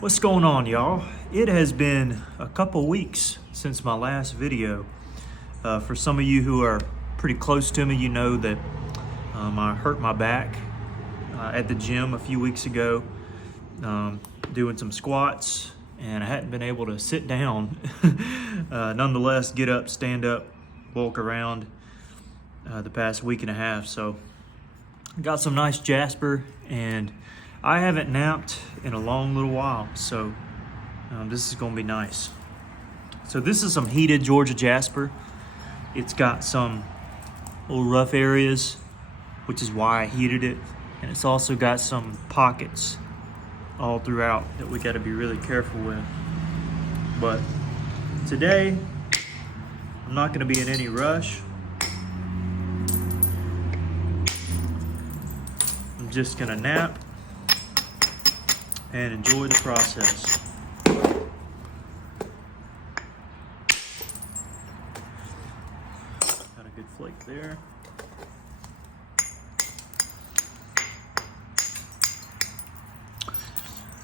What's going on, y'all? It has been a couple weeks since my last video. For some of you who are pretty close to me, you know that I hurt my back at the gym a few weeks ago doing some squats, and I hadn't been able to sit down. Nonetheless, get up, stand up, walk around the past week and a half. So got some nice Jasper, and I haven't napped in a long little while, so this is gonna be nice. So this is some heated Georgia Jasper. It's got some little rough areas, which is why I heated it. And it's also got some pockets all throughout that we gotta be really careful with. But today, I'm not gonna be in any rush. I'm just gonna nap and enjoy the process. Got a good flake there.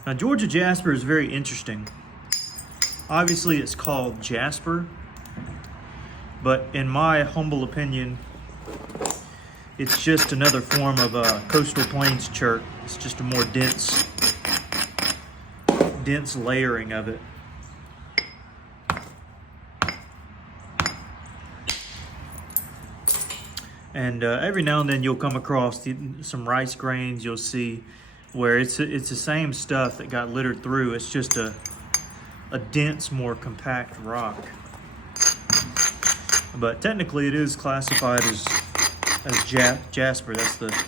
Now, Georgia Jasper is very interesting. Obviously, it's called Jasper, but in my humble opinion, it's just another form of a coastal plains chert. It's just a more dense layering of it. And every now and then you'll come across some rice grains. You'll see where it's the same stuff that got littered through. It's just a dense, more compact rock. But technically it is classified as Jasper. That's the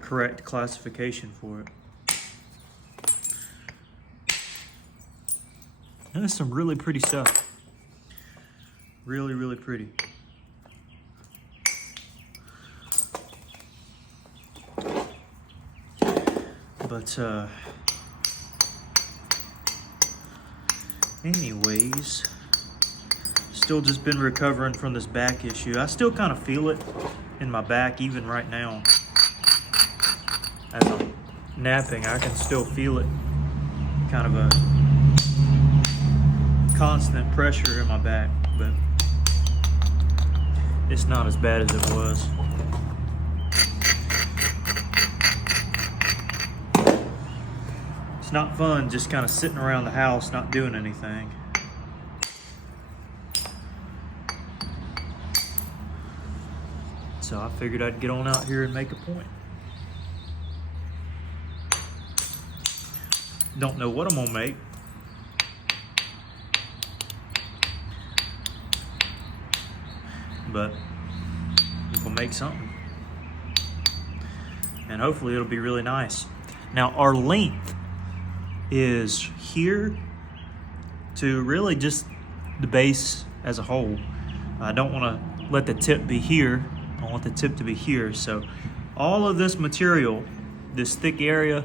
correct classification for it. And that's some really pretty stuff. Really, really pretty. But anyways, still just been recovering from this back issue. I still kind of feel it in my back even right now. As I'm napping, I can still feel it. Kind of a constant pressure in my back, but it's not as bad as it was. It's not fun just kind of sitting around the house not doing anything. So I figured I'd get on out here and make a point. Don't know what I'm gonna make. But we'll make something. And hopefully it'll be really nice. Now, our length is here to really just the base as a whole. I don't want to let the tip be here. I want the tip to be here. So all of this material, this thick area,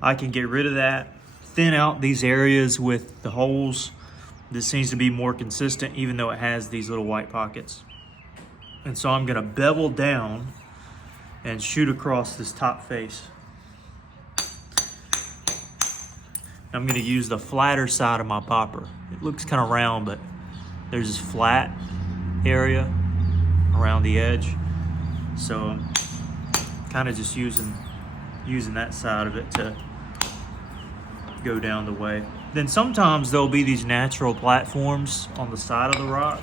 I can get rid of that, thin out these areas with the holes. This seems to be more consistent, even though it has these little white pockets. And so I'm gonna bevel down and shoot across this top face. I'm gonna use the flatter side of my popper. It looks kind of round, but there's this flat area around the edge. So I'm kind of just using that side of it to go down the way. Then sometimes there'll be these natural platforms on the side of the rock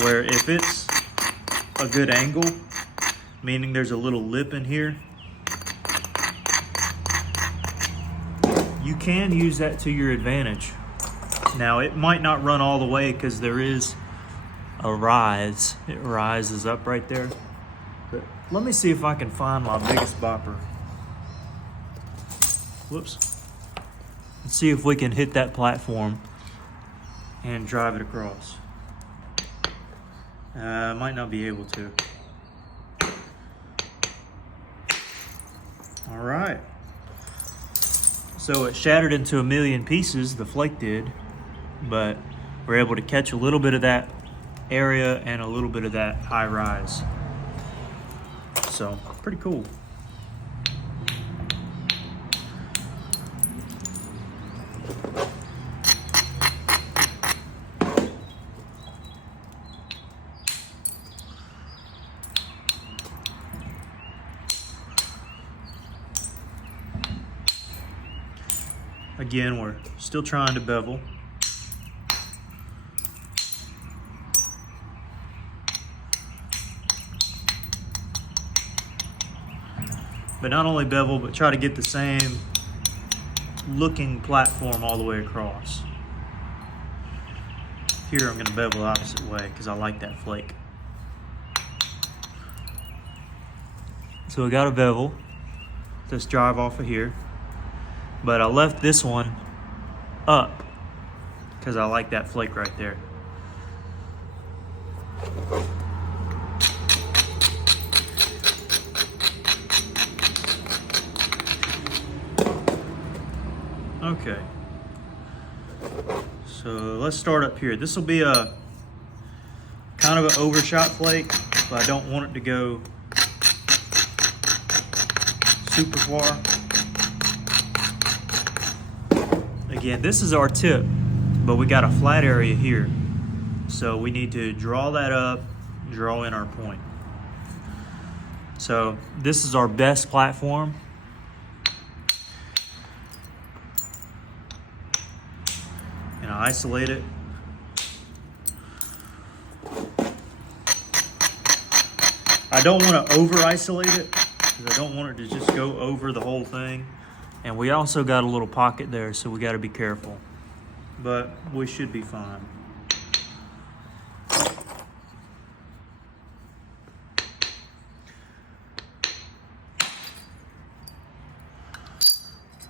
where if it's a good angle, meaning there's a little lip in here, you can use that to your advantage. Now, it might not run all the way because there is a rise. It rises up right there. But let me see if I can find my biggest bopper. Whoops. Let's see if we can hit that platform and drive it across. Might not be able to. All right. So it shattered into a million pieces, the flake did, but we're able to catch a little bit of that area and a little bit of that high rise. So pretty cool. Again, we're still trying to bevel. But not only bevel, but try to get the same looking platform all the way across. Here I'm going to bevel the opposite way because I like that flake. So we got a bevel. Let's drive off of here. But I left this one up because I like that flake right there. Okay, so let's start up here. This will be a kind of an overshot flake, but I don't want it to go super far. Again, this is our tip, but we got a flat area here. So we need to draw that up, draw in our point. So this is our best platform. And I isolate it. I don't want to over isolate it because I don't want it to just go over the whole thing. And we also got a little pocket there, so we got to be careful. But we should be fine.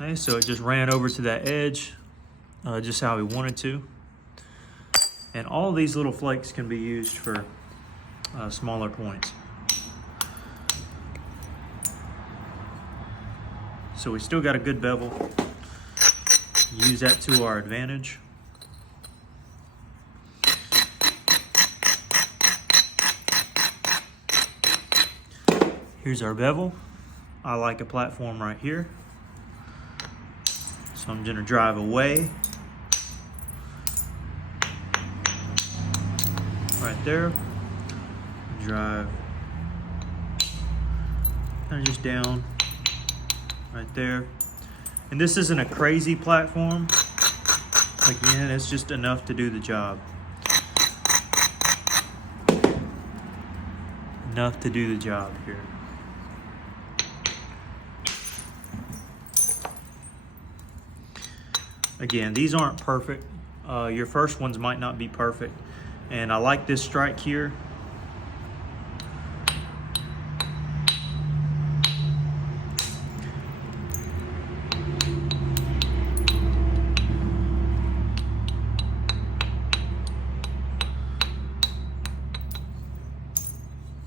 Okay, so it just ran over to that edge. Just how we wanted to. And all these little flakes can be used for smaller points. So we still got a good bevel. Use that to our advantage. Here's our bevel. I like a platform right here. So I'm gonna drive away. Right there, drive kind of just down right there. And this isn't a crazy platform. Again, it's just enough to do the job. Enough to do the job here. Again, these aren't perfect. Your first ones might not be perfect. And I like this strike here.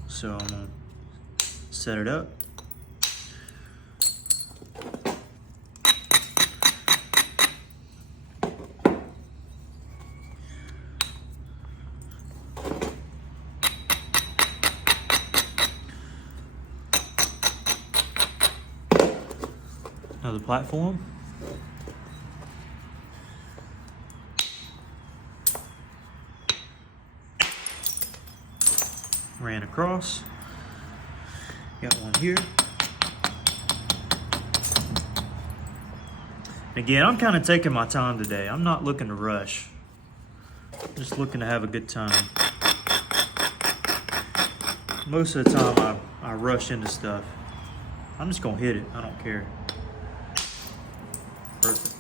So I'm gonna set it up. Another platform. Ran across. Got one here. Again, I'm kind of taking my time today. I'm not looking to rush. I'm just looking to have a good time. Most of the time I rush into stuff. I'm just gonna hit it. I don't care. Perfect.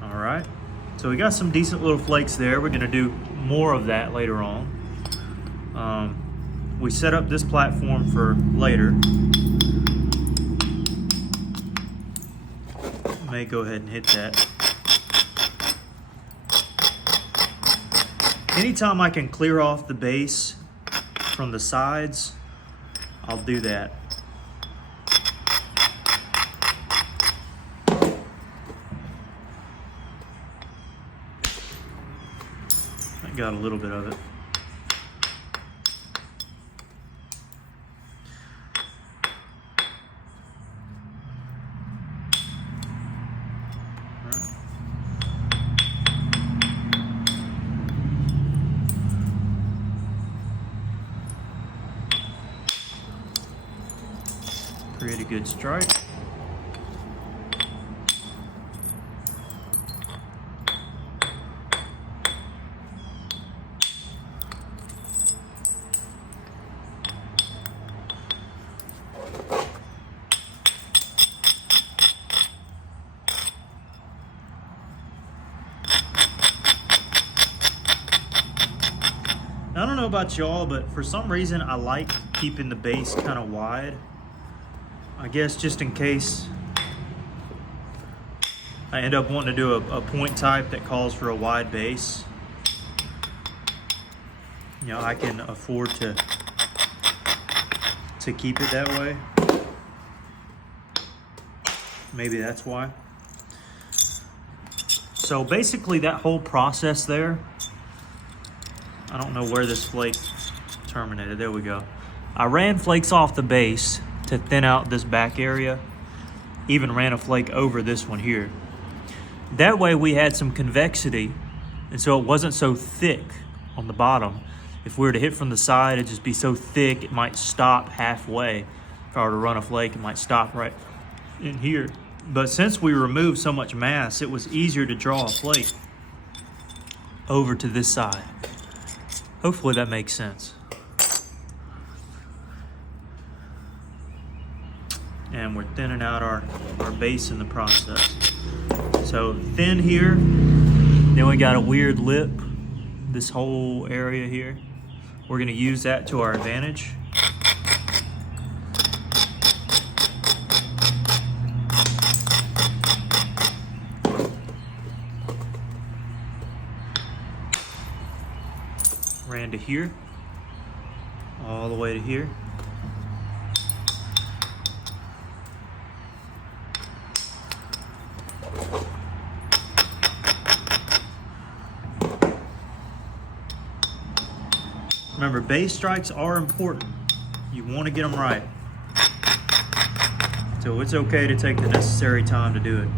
All right, so we got some decent little flakes there. We're gonna do more of that later on. We set up this platform for later. May go ahead and hit that. Anytime I can clear off the base from the sides, I'll do that. I got a little bit of it. Pretty good strike. I don't know about y'all, but for some reason I like keeping the base kind of wide. I guess just in case I end up wanting to do a point type that calls for a wide base. You know, I can afford to keep it that way. Maybe that's why. So basically that whole process there, I don't know where this flake terminated. There we go. I ran flakes off the base to thin out this back area. Even ran a flake over this one here. That way we had some convexity, and so it wasn't so thick on the bottom. If we were to hit from the side, it'd just be so thick it might stop halfway. If I were to run a flake, it might stop right in here. But since we removed so much mass, it was easier to draw a flake over to this side. Hopefully that makes sense. And we're thinning out our base in the process. So thin here, then we got a weird lip, this whole area here. We're gonna use that to our advantage. Ran to here, all the way to here. Remember, base strikes are important. You want to get them right. So it's okay to take the necessary time to do it.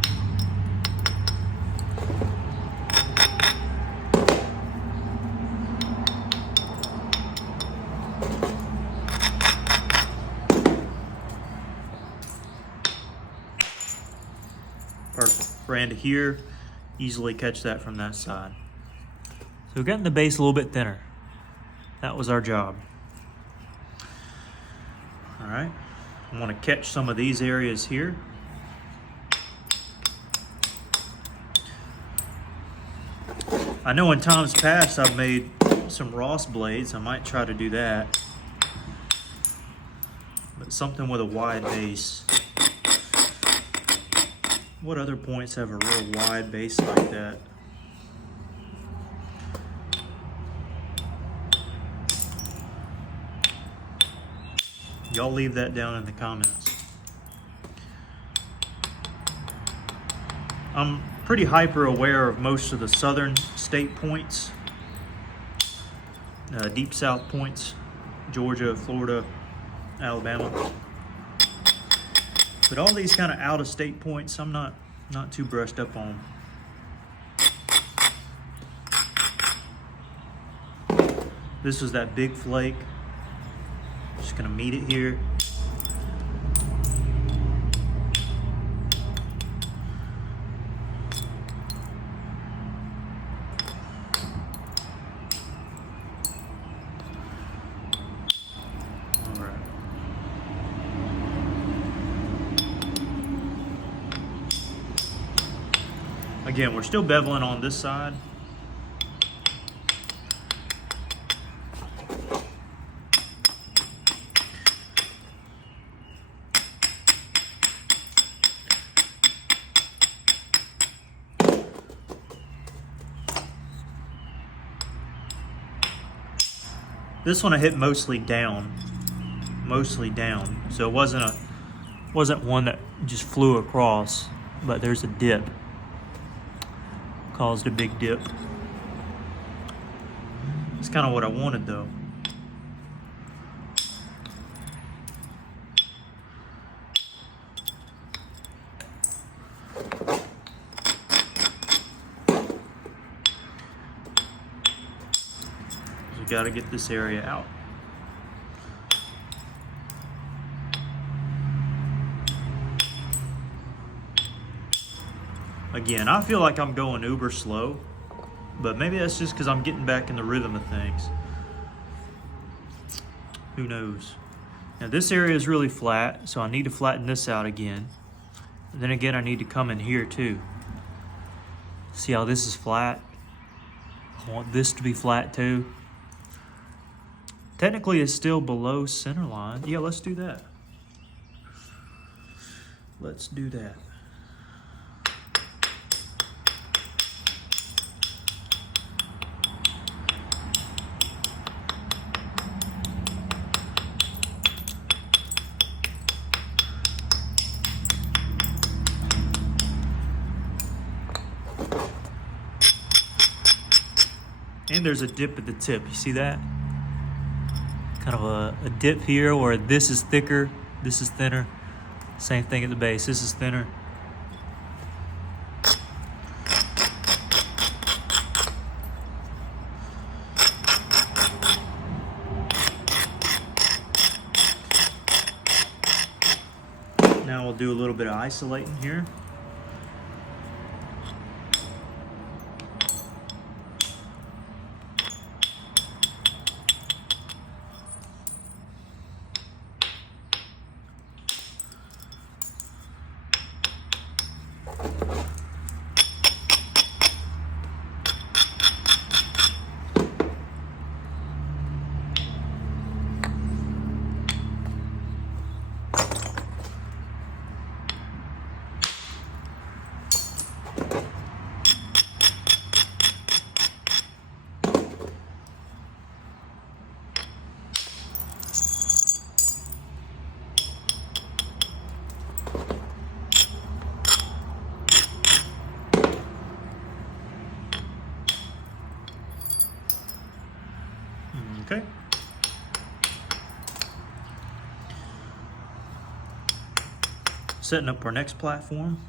Perfect. Ran to here, easily catch that from that side. So we're getting the base a little bit thinner. That was our job. All right, I want to catch some of these areas here. I know in times past I've made some Ross blades. I might try to do that. But something with a wide base. What other points have a real wide base like that? Y'all leave that down in the comments. I'm pretty hyper aware of most of the southern state points, deep south points, Georgia, Florida, Alabama. But all these kind of out of state points, I'm not too brushed up on. This was that big flake. Just gonna meet it here. All right. Again, we're still beveling on this side. This one I hit mostly down, so it wasn't one that just flew across, but there's a dip, caused a big dip. It's kind of what I wanted though. Got to get this area out. Again, I feel like I'm going uber slow, but maybe that's just because I'm getting back in the rhythm of things. Who knows? Now this area is really flat, so I need to flatten this out again. And then again, I need to come in here too. See how this is flat? I want this to be flat too. Technically, it's still below center line. Yeah, let's do that. Let's do that. And there's a dip at the tip. You see that? Kind of a dip here where this is thicker, this is thinner. Same thing at the base. This is thinner. Now we'll do a little bit of isolating here. Okay. Setting up our next platform,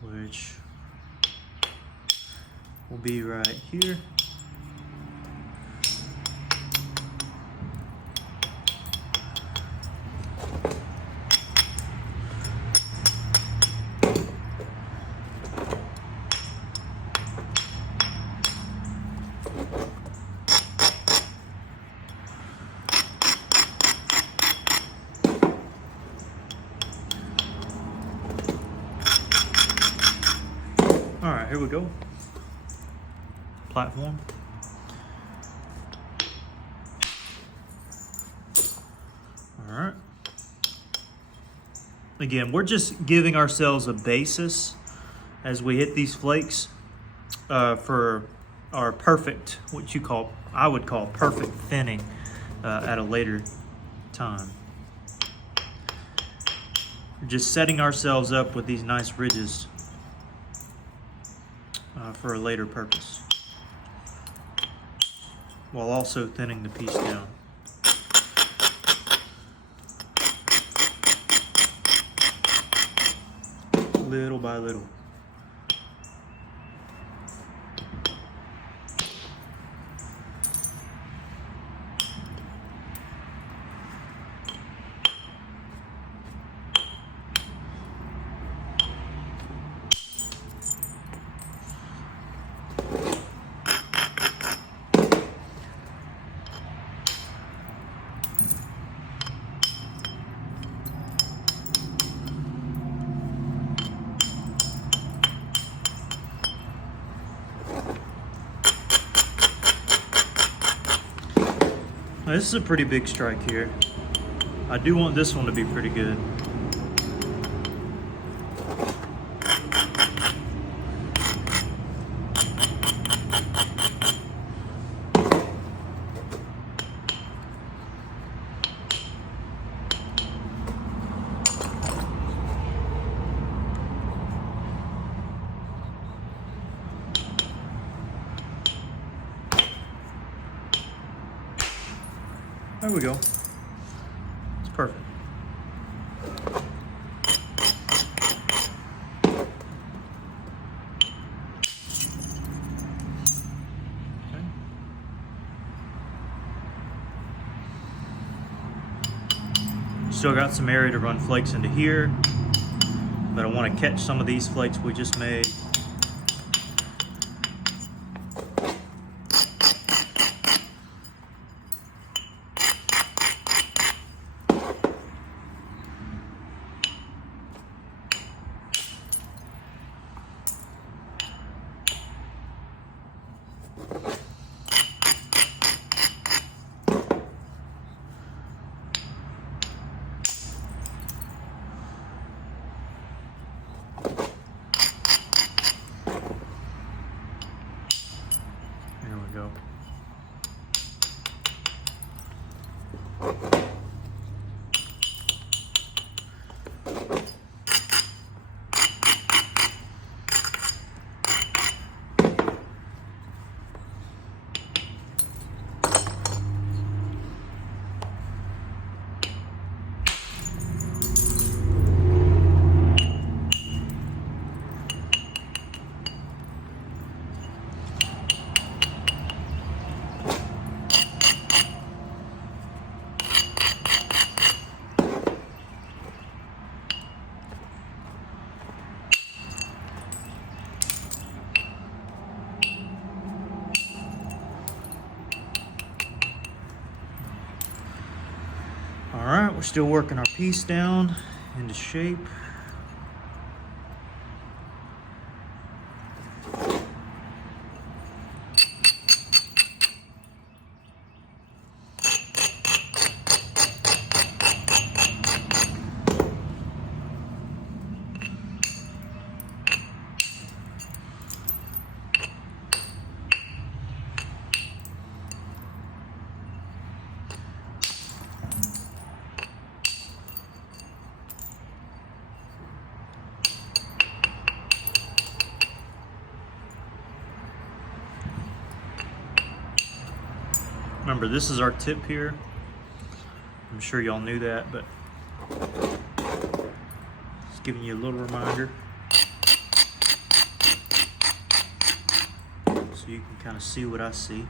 which will be right here. All right, here we go. Platform. All right. Again, we're just giving ourselves a basis as we hit these flakes for our perfect, I would call perfect thinning at a later time. We're just setting ourselves up with these nice ridges for a later purpose, while also thinning the piece down. Little by little. Now, this is a pretty big strike here. I do want this one to be pretty good. There we go. It's perfect. Okay. Still got some area to run flakes into here. but I want to catch some of these flakes we just made. Go. All right, we're still working our piece down into shape. Remember, this is our tip here. I'm sure y'all knew that, but just giving you a little reminder so you can kind of see what I see.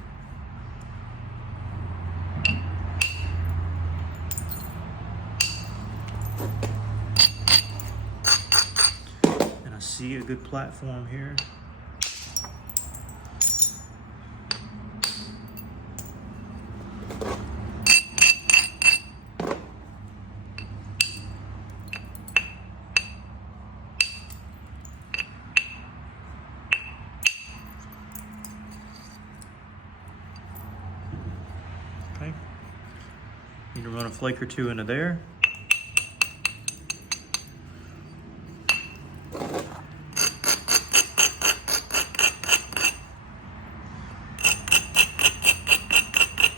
And I see a good platform here. Okay, need to run a flake or two into there.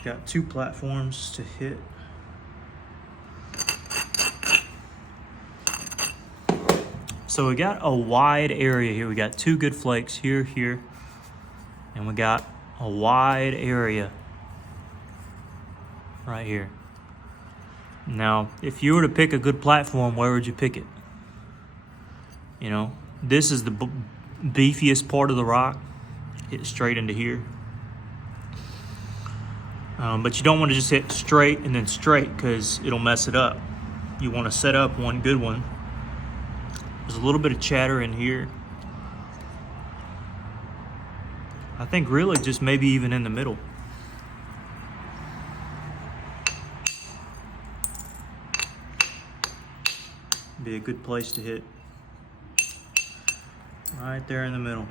Got 2 platforms to hit. So we got a wide area here. We got 2 good flakes here, here, and we got a wide area right here. Now, if you were to pick a good platform, where would you pick it? You know, this is the beefiest part of the rock. Hit straight into here. But you don't want to just hit straight and then straight because it'll mess it up. You want to set up one good one. There's a little bit of chatter in here. I think really just maybe even in the middle. Be a good place to hit. Right there in the middle.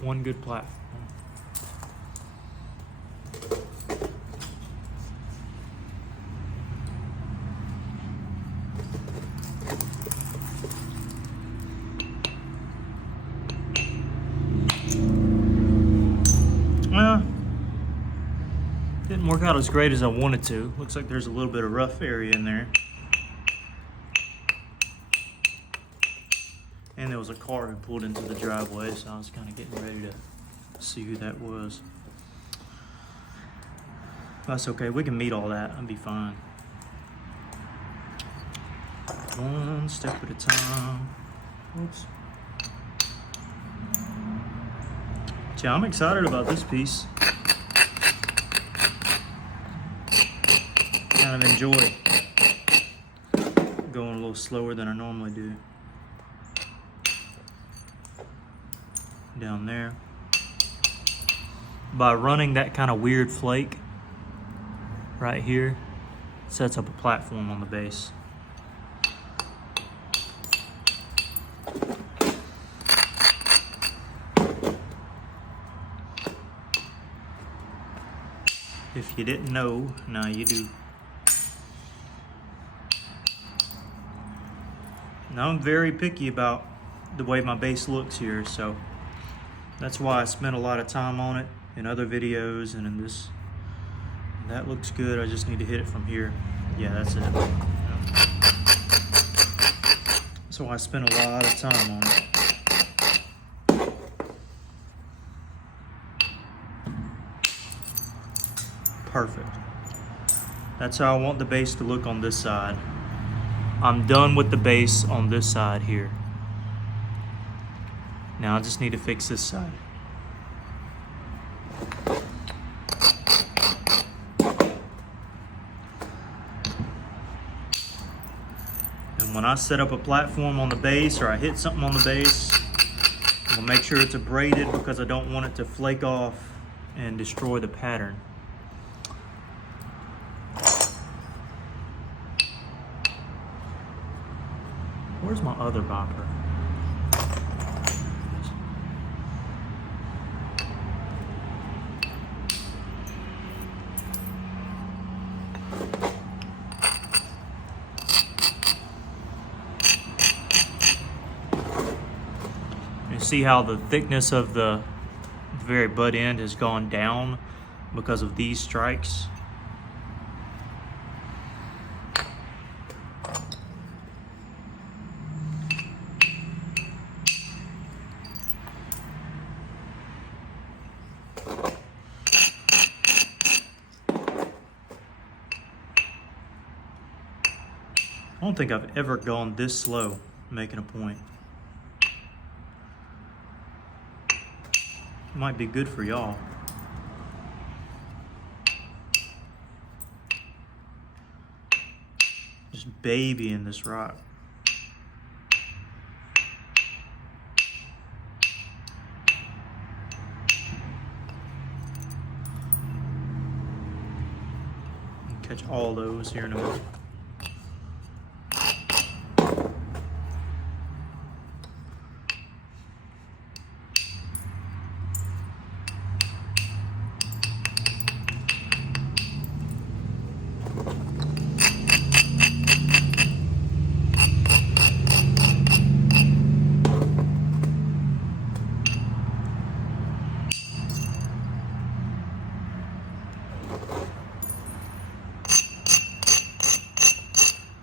One good platform. Well, didn't work out as great as I wanted to. Looks like there's a little bit of rough area in there. And there was a car who pulled into the driveway, so I was kind of getting ready to see who that was. That's okay, we can meet all that, I'll be fine. One step at a time. Oops. Yeah, I'm excited about this piece. Kind of enjoy going a little slower than I normally do. Down there. By running that kind of weird flake right here, sets up a platform on the base. If you didn't know, now you do. Now I'm very picky about the way my base looks here, so that's why I spent a lot of time on it in other videos and in this. That looks good, I just need to hit it from here. Yeah, that's it. That's why I spent a lot of time on it. Perfect. That's how I want the base to look on this side. I'm done with the base on this side here. Now I just need to fix this side. And when I set up a platform on the base or I hit something on the base, I'm gonna make sure it's abraded because I don't want it to flake off and destroy the pattern. Where's my other bopper? You see how the thickness of the very butt end has gone down because of these strikes? I don't think I've ever gone this slow making a point. Might be good for y'all. Just babying this rock. Catch all those here in a minute.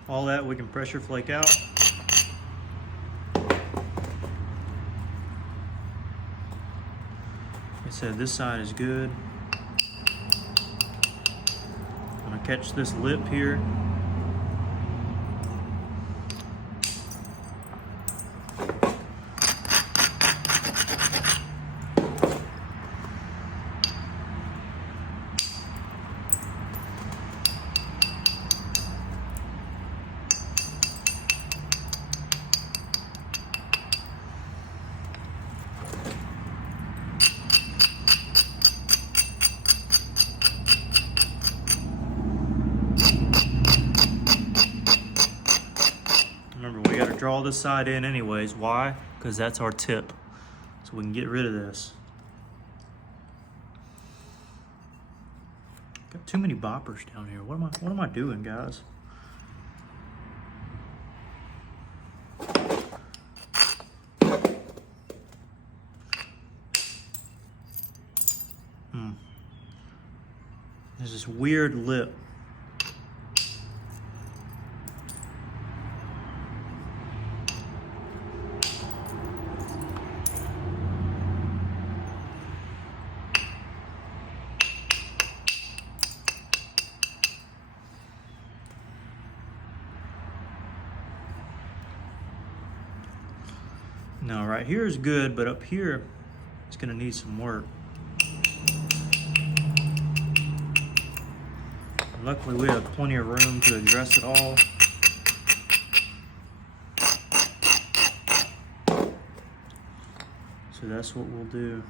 All that we can pressure flake out. Like I said, this side is good. I'm gonna catch this lip here. We got to draw this side in anyways. Why? Because that's our tip. So we can get rid of this. Got too many boppers down here. What am I doing, guys? There's this weird lip. right here is good, but up here it's going to need some work. Luckily we have plenty of room to address it all. So that's what we'll do.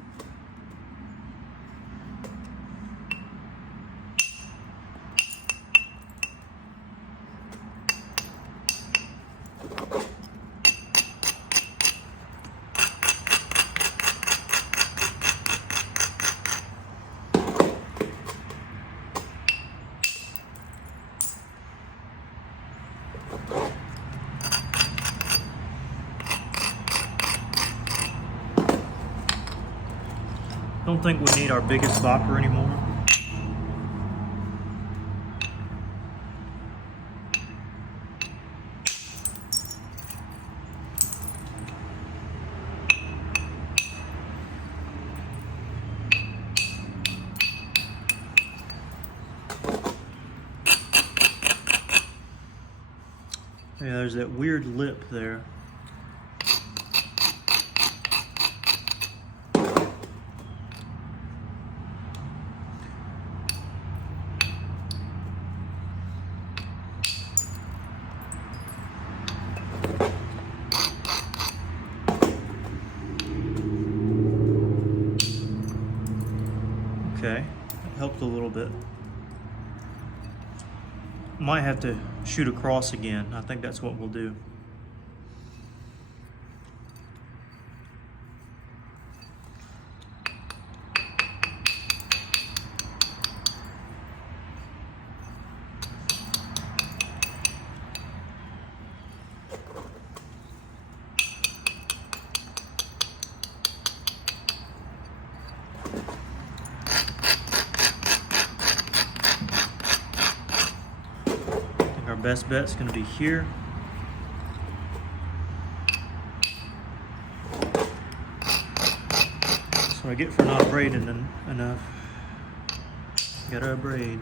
Don't think we need our biggest bopper anymore. Yeah, there's that weird lip there. Okay, that helped a little bit. Might have to shoot across again. I think that's what we'll do. Our best bet's going to be here. That's what I get for not braiding enough. Gotta braid.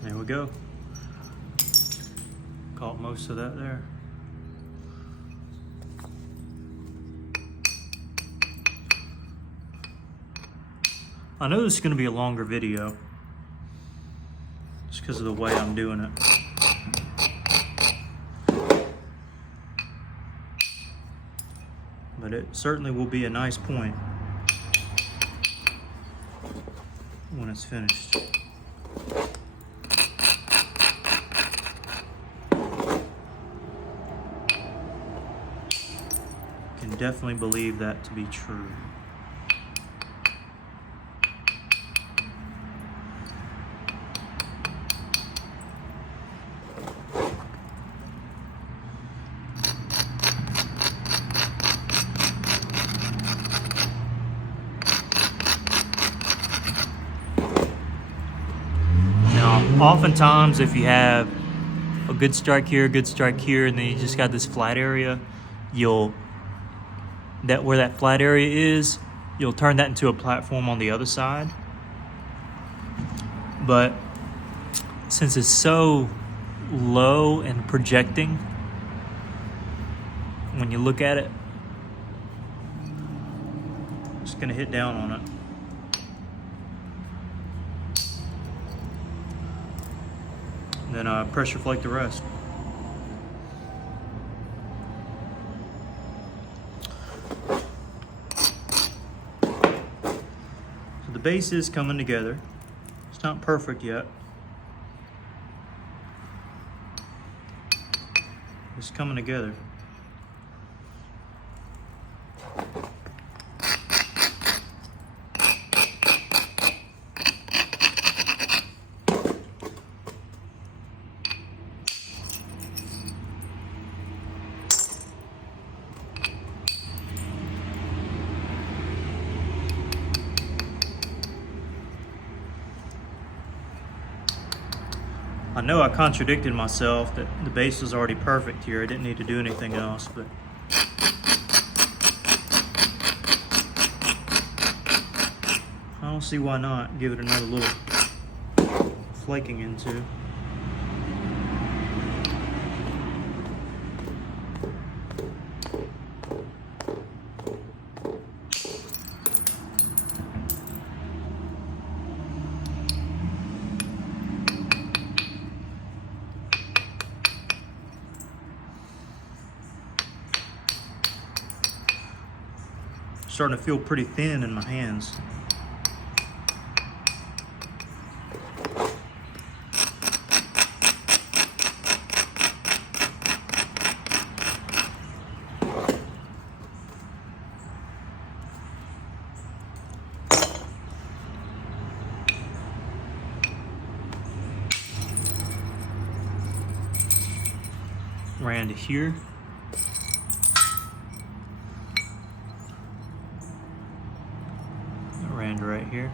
There we go. Caught most of that there. I know this is going to be a longer video just because of the way I'm doing it. But it certainly will be a nice point when it's finished. Can definitely believe that to be true. Now, oftentimes if you have a good strike here, and then you just got this flat area, where that flat area is, you'll turn that into a platform on the other side. But since it's so low and projecting, when you look at it, I'm just gonna hit down on it. And then pressure flake the rest. The base is coming together. It's not perfect yet. It's coming together. I know I contradicted myself that the base was already perfect here. I didn't need to do anything else, but I don't see why not. Give it another little flaking into. Starting to feel pretty thin in my hands. Ran to here. Ran to right here.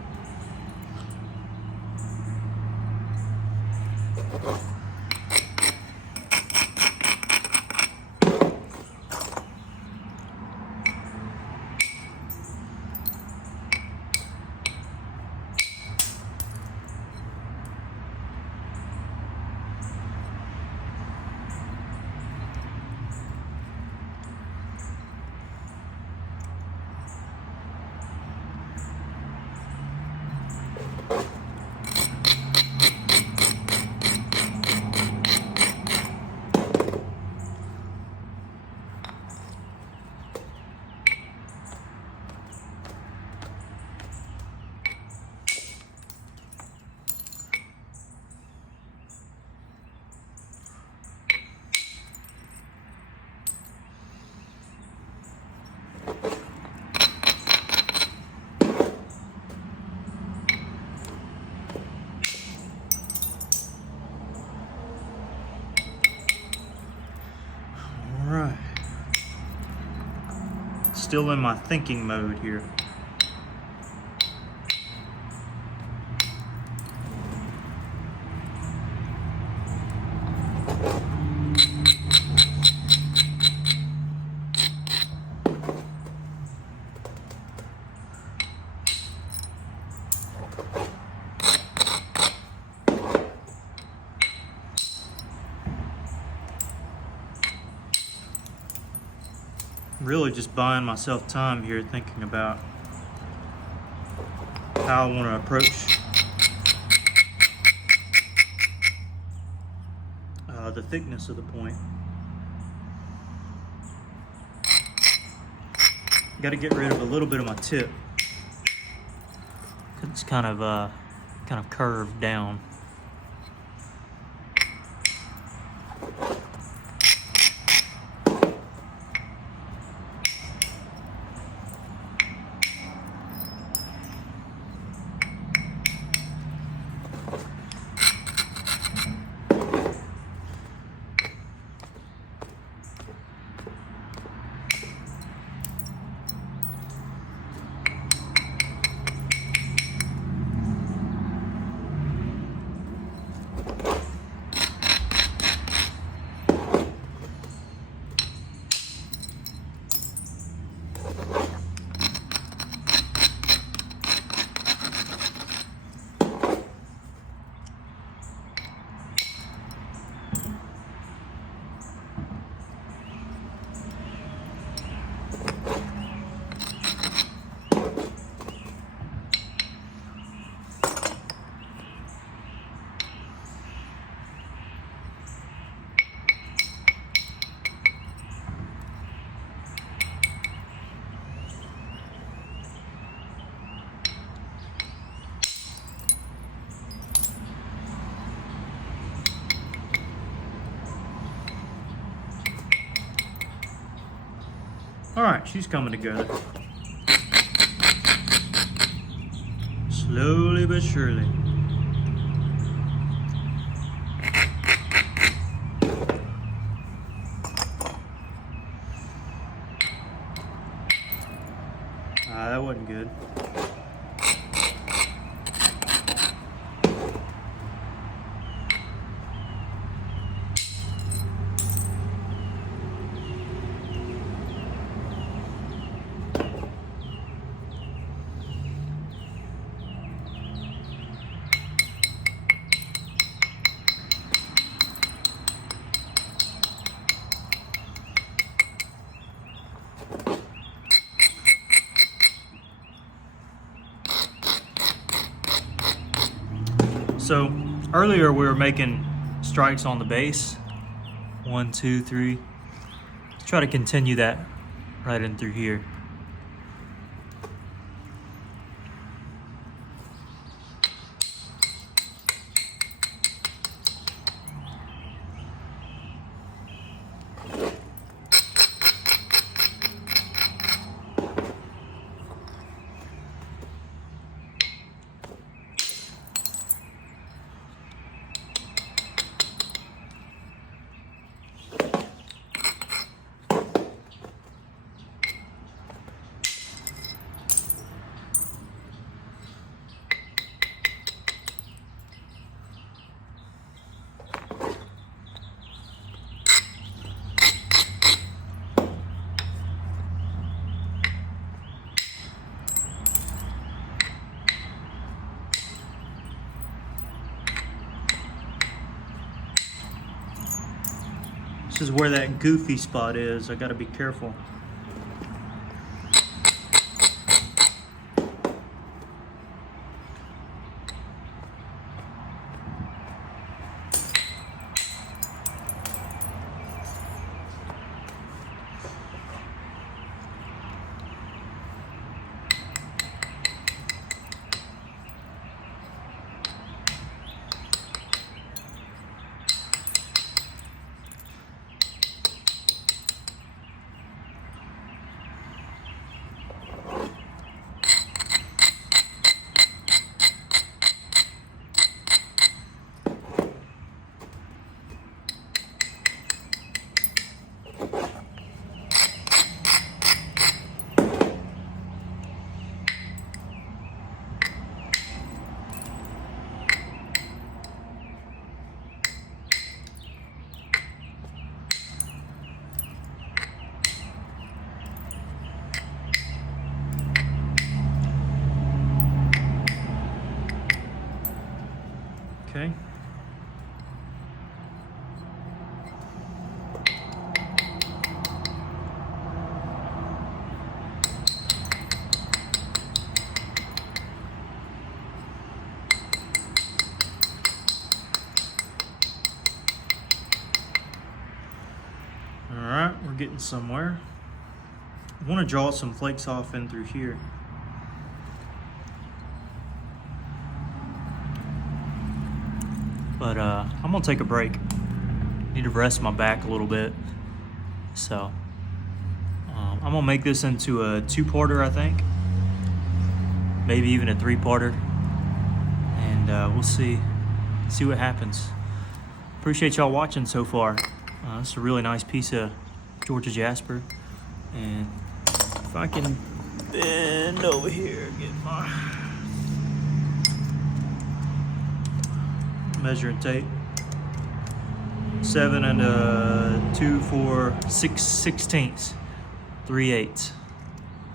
Alright. Still in my thinking mode here. Really just buying myself time here, thinking about how I want to approach the thickness of the point. Got to get rid of a little bit of my tip. It's kind of curved down. All right, she's coming together. Slowly but surely. That wasn't good. So earlier we were making strikes on the base. 1, 2, 3. Let's try to continue that right in through here. This is where that goofy spot is. I gotta be careful. Okay. All right, we're getting somewhere. I want to draw some flakes off in through here. But I'm gonna take a break. Need to rest my back a little bit. So I'm gonna make this into a 2-parter, I think. Maybe even a 3-parter. And we'll see what happens. Appreciate y'all watching so far. It's a really nice piece of Georgia Jasper. And if I can bend over here, get my measuring tape. 7 2 4 6/16, 3/8,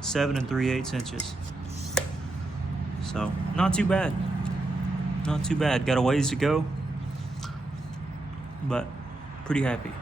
7 3/8 inches. So not too bad. Not too bad. Got a ways to go, but pretty happy.